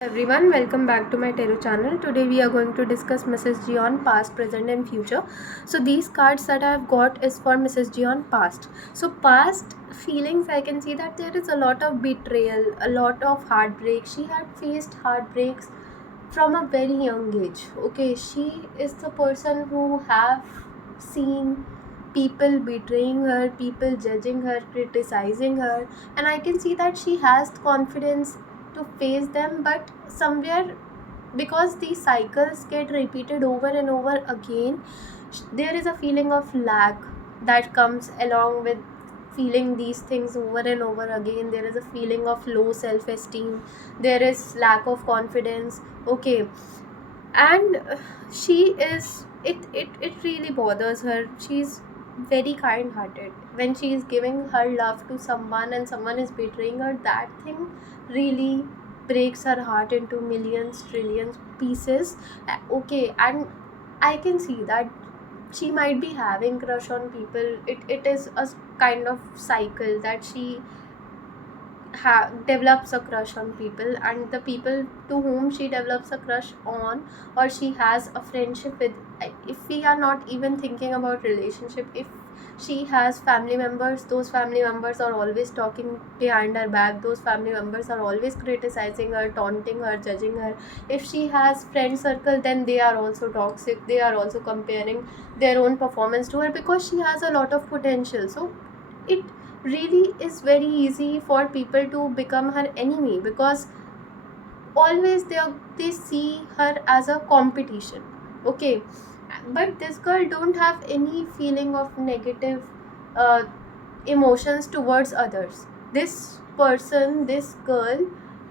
Everyone, welcome back to my tarot channel. Today we are going to discuss Mrs. Jeon past, present and future. So these cards that I have got is for Mrs. Jeon past. So past feelings, I can see that there is a lot of betrayal, a lot of heartbreak. She had faced heartbreaks from a very young age. Okay, she is the person who have seen people betraying her, people judging her, criticizing her, and I can see that she has confidence to face them, but somewhere, because these cycles get repeated over and over again, there is a feeling of lack that comes along with feeling these things over and over again. There is a feeling of low self esteem, there is lack of confidence. Okay, and she is it really bothers her. She's very kind hearted. When she is giving her love to someone and someone is betraying her, that thing really breaks her heart into millions, trillions pieces. Okay, and I can see that she might be having crush on people. It is a kind of cycle that she develops a crush on people, and the people to whom she develops a crush on, or she has a friendship with, if we are not even thinking about relationship, if she has family members, those family members are always talking behind her back, those family members are always criticizing her, taunting her, judging her. If she has friend circle, then they are also toxic, they are also comparing their own performance to her, because she has a lot of potential. So it really is very easy for people to become her enemy, because always they see her as a competition. Okay, but this girl don't have any feeling of negative uh, emotions towards others. This person, this girl,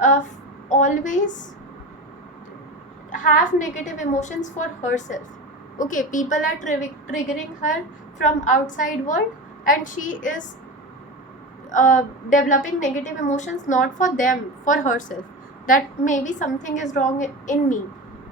uh, always have negative emotions for herself. Okay, people are triggering her from outside world, and she is developing negative emotions not for them, for herself, that maybe something is wrong in me.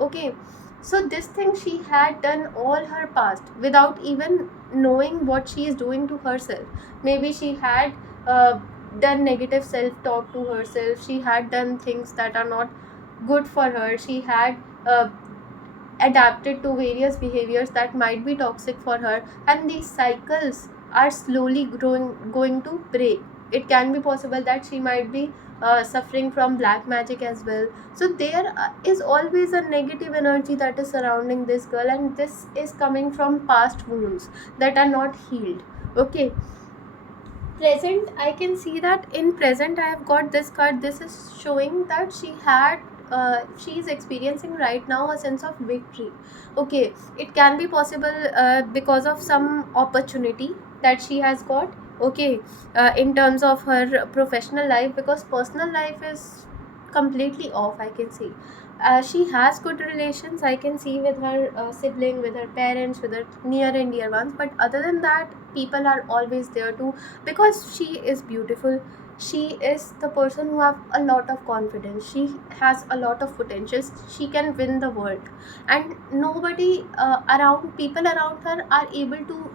Okay, so this thing she had done all her past without even knowing what she is doing to herself. Maybe she had done negative self talk to herself, she had done things that are not good for her, she had adapted to various behaviors that might be toxic for her, and these cycles are slowly going to break. It can be possible that she might be suffering from black magic as well. So there is always a negative energy that is surrounding this girl, and this is coming from past wounds that are not healed. Okay, present, I can see that in present I have got this card. This is showing that she is experiencing right now a sense of victory. Okay, it can be possible because of some opportunity that she has got. Okay, in terms of her professional life, because personal life is completely off, I can see. She has good relations, I can see, with her sibling, with her parents, with her near and dear ones, but other than that, people are always there to, because she is beautiful. She is the person who have a lot of confidence, she has a lot of potentials, she can win the world, and nobody around, people around her are able to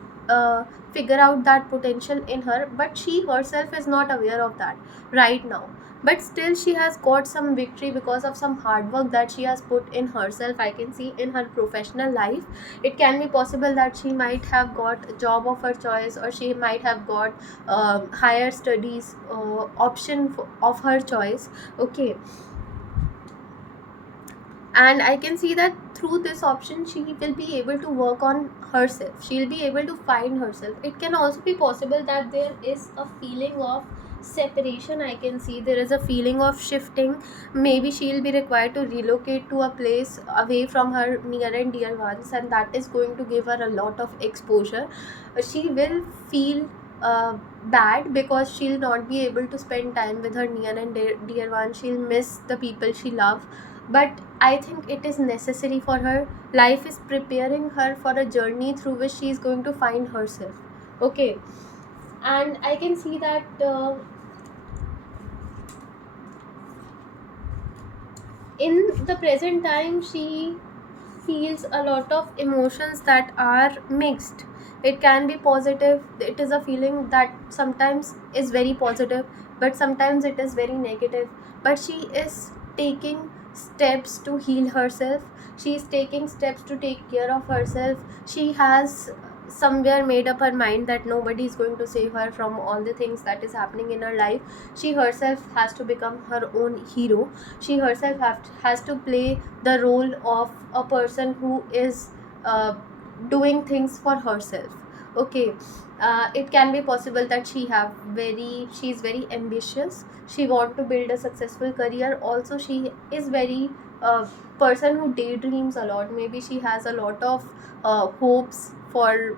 figure out that potential in her, but she herself is not aware of that right now. But still she has got some victory because of some hard work that she has put in herself, I can see, in her professional life. It can be possible that she might have got a job of her choice, or she might have got higher studies option of her choice. Okay, and I can see that through this option she will be able to work on herself, she'll be able to find herself. It can also be possible that there is a feeling of separation, I can see, there is a feeling of shifting. Maybe she'll be required to relocate to a place away from her near and dear ones, and that is going to give her a lot of exposure. She will feel bad, because she'll not be able to spend time with her near and dear ones, she'll miss the people she loves. But I think it is necessary for her. Life is preparing her for a journey through which she is going to find herself. Okay, and I can see that in the present time she feels a lot of emotions that are mixed. It can be positive, it is a feeling that sometimes is very positive, but sometimes it is very negative. But she is taking steps to heal herself. She is taking steps to take care of herself. She has somewhere made up her mind that nobody is going to save her from all the things that is happening in her life. She herself has to become her own hero. She herself has to play the role of a person who is uh, doing things for herself. Okay. It can be possible that she is very ambitious. She want to build a successful career. Also, she is very uh, person who daydreams a lot. Maybe she has a lot of hopes for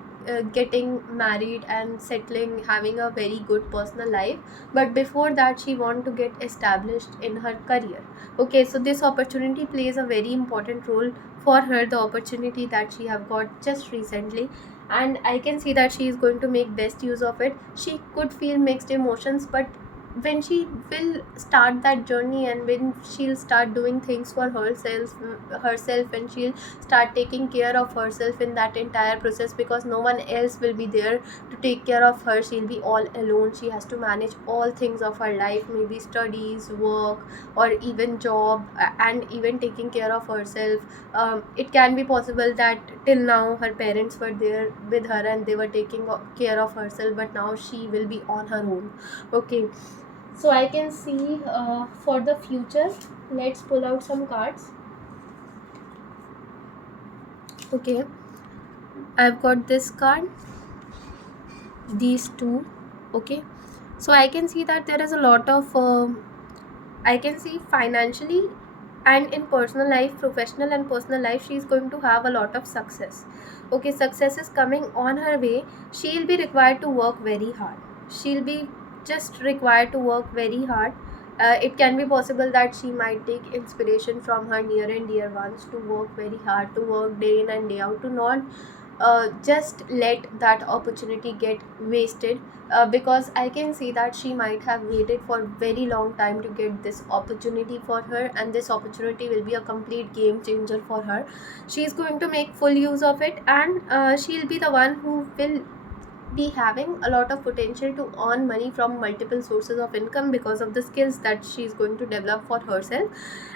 getting married and settling, having a very good personal life. But before that, she want to get established in her career. Okay, so this opportunity plays a very important role for her, the opportunity that she have got just recently. And I can see that she is going to make best use of it. She could feel mixed emotions, but when she will start that journey, and when she'll start doing things for herself, and she'll start taking care of herself in that entire process, because no one else will be there to take care of her. She'll be all alone. She has to manage all things of her life, maybe studies, work, or even job, and even taking care of herself. It can be possible that till now her parents were there with her and they were taking care of herself, but now she will be on her own. Okay, so I can see for the future. Let's pull out some cards. Okay, I've got this card, these two. Okay, so I can see that there is a lot of I can see financially and in personal life, professional and personal life, she is going to have a lot of success. Okay, success is coming on her way. She'll be required to work very hard. She'll be just required to work very hard. It can be possible that she might take inspiration from her near and dear ones to work very hard, to work day in and day out, to not just let that opportunity get wasted. Because I can see that she might have waited for very long time to get this opportunity for her, and this opportunity will be a complete game changer for her. She is going to make full use of it, and she'll be the one who will be having a lot of potential to earn money from multiple sources of income because of the skills that she is going to develop for herself.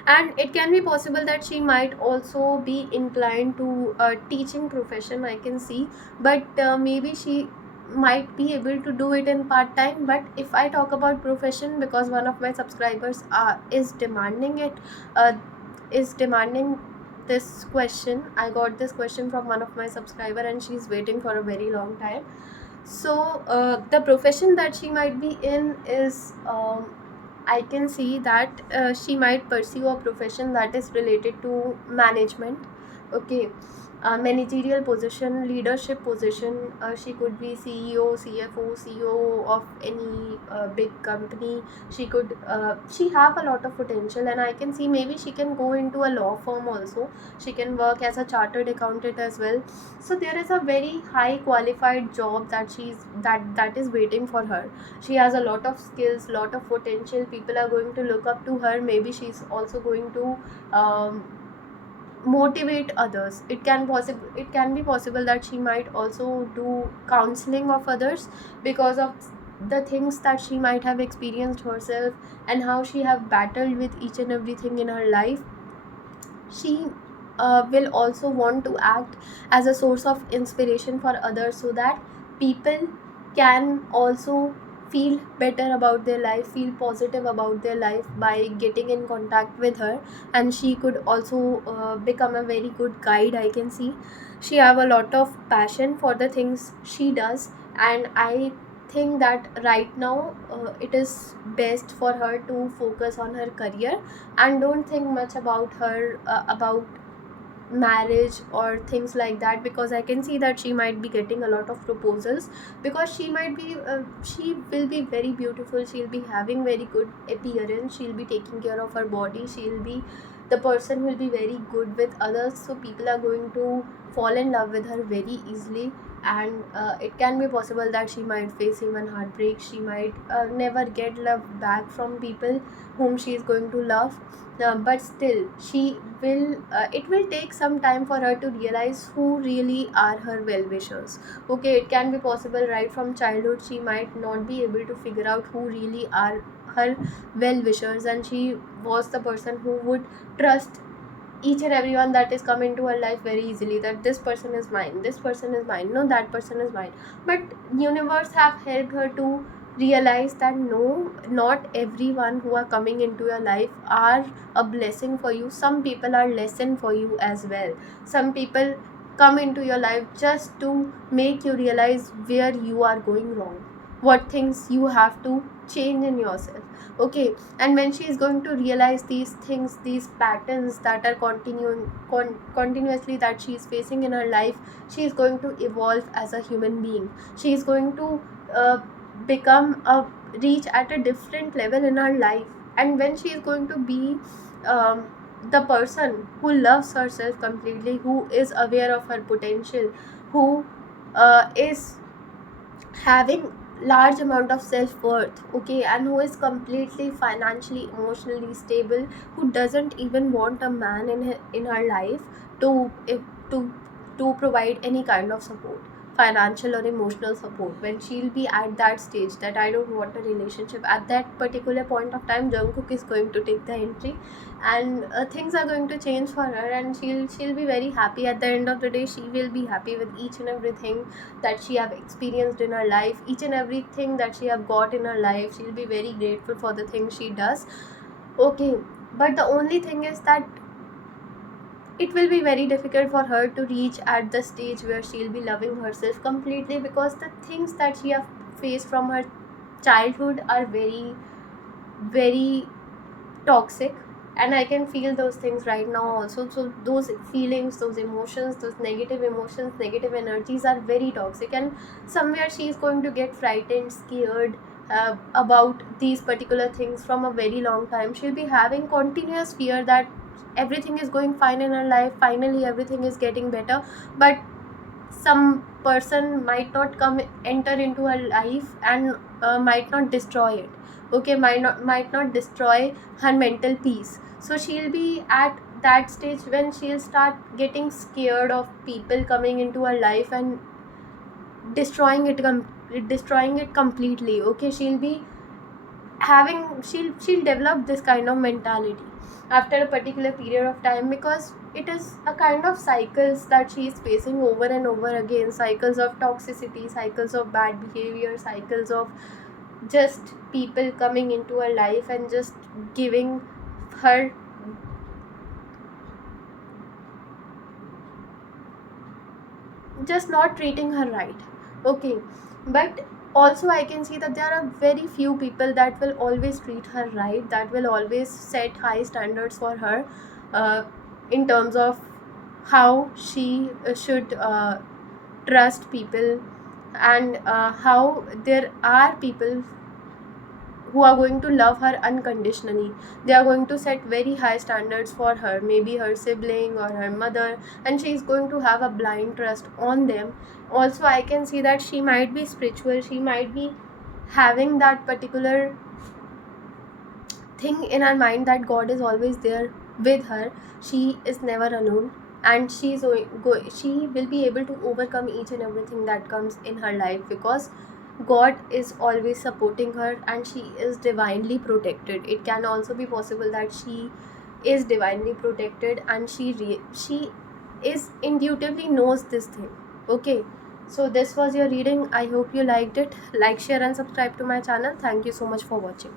And it can be possible that she might also be inclined to teaching profession, I can see. But maybe she might be able to do it in part time. But if I talk about profession, because one of my subscribers is demanding it, uh, is demanding this question. I got this question from one of my subscriber, and she's waiting for a very long time. So the profession that she might be in is, I can see that she might pursue a profession that is related to management. Okay, managerial position, leadership position. She could be CEO, CFO, CEO of any big company. She have a lot of potential, and I can see maybe she can go into a law firm also. She can work as a chartered accountant as well. So there is a very high qualified job that is waiting for her. She has a lot of skills, lot of potential. People are going to look up to her. Maybe she's also going to um, motivate others. It can be possible that she might also do counseling of others, because of the things that she might have experienced herself, and how she have battled with each and everything in her life. She will also want to act as a source of inspiration for others, so that people can also feel better about their life, feel positive about their life by getting in contact with her. And she could also become a very good guide, I can see. She have a lot of passion for the things she does, and I think that right now it is best for her to focus on her career, and don't think much about her about marriage or things like that. Because I can see that she might be getting a lot of proposals, because she will be very beautiful, she'll be having very good appearance, she'll be taking care of her body, she'll be the person who will be very good with others. So people are going to fall in love with her very easily. And it can be possible that she might face even heartbreak. She might never get love back from people whom she is going to love. But still, she will it will take some time for her to realize who really are her well wishers. Okay, it can be possible right from childhood she might not be able to figure out who really are her well wishers, and she was the person who would trust each and everyone that is come into her life very easily, that this person is mine, this person is mine, no, that person is mine. But universe have helped her to realize that no, not everyone who are coming into your life are a blessing for you. Some people are lesson for you as well. Some people come into your life just to make you realize where you are going wrong, what things you have to change in yourself. Okay, and when she is going to realize these things, these patterns that are continuously that she is facing in her life, she is going to evolve as a human being. She is going to become a reach at a different level in her life. And when she is going to be um, the person who loves herself completely, who is aware of her potential, who is having large amount of self-worth, okay, and who is completely financially emotionally stable, who doesn't even want a man in her life to if, to to provide any kind of support, financial or emotional support. When she'll be at that stage that I don't want a relationship, at that particular point of time Jungkook is going to take the entry, and things are going to change for her, and she'll be very happy. At the end of the day, she will be happy with each and everything that she have experienced in her life, each and everything that she have got in her life. She'll be very grateful for the things she does. Okay, but the only thing is that it will be very difficult for her to reach at the stage where she'll be loving herself completely, because the things that she have faced from her childhood are very, very toxic, and I can feel those things right now also. So those feelings, those emotions, those negative emotions, negative energies are very toxic, and somewhere she is going to get frightened, scared about these particular things from a very long time. She'll be having continuous fear that everything is going fine in her life, finally everything is getting better, but some person might not come enter into her life and might not destroy it. Okay, might not destroy her mental peace. So she'll be at that stage when she'll start getting scared of people coming into her life and destroying it completely. Okay, she'll develop this kind of mentality after a particular period of time, because it is a kind of cycles that she is facing over and over again, cycles of toxicity, cycles of bad behavior, cycles of just people coming into her life and just giving her, just not treating her right. Okay, but also I can see that there are very few people that will always treat her right, that will always set high standards for her, uh, in terms of how she should trust people, and how there are people who are going to love her unconditionally. They are going to set very high standards for her, maybe her sibling or her mother, and she is going to have a blind trust on them. Also, I can see that she might be spiritual, she might be having that particular thing in her mind that God is always there with her. She is never alone, and she will be able to overcome each and everything that comes in her life, because God is always supporting her and she is divinely protected. It can also be possible that she is divinely protected and she is intuitively knows this thing. Okay, so this was your reading. I hope you liked it. Like, share and subscribe to my channel. Thank you so much for watching.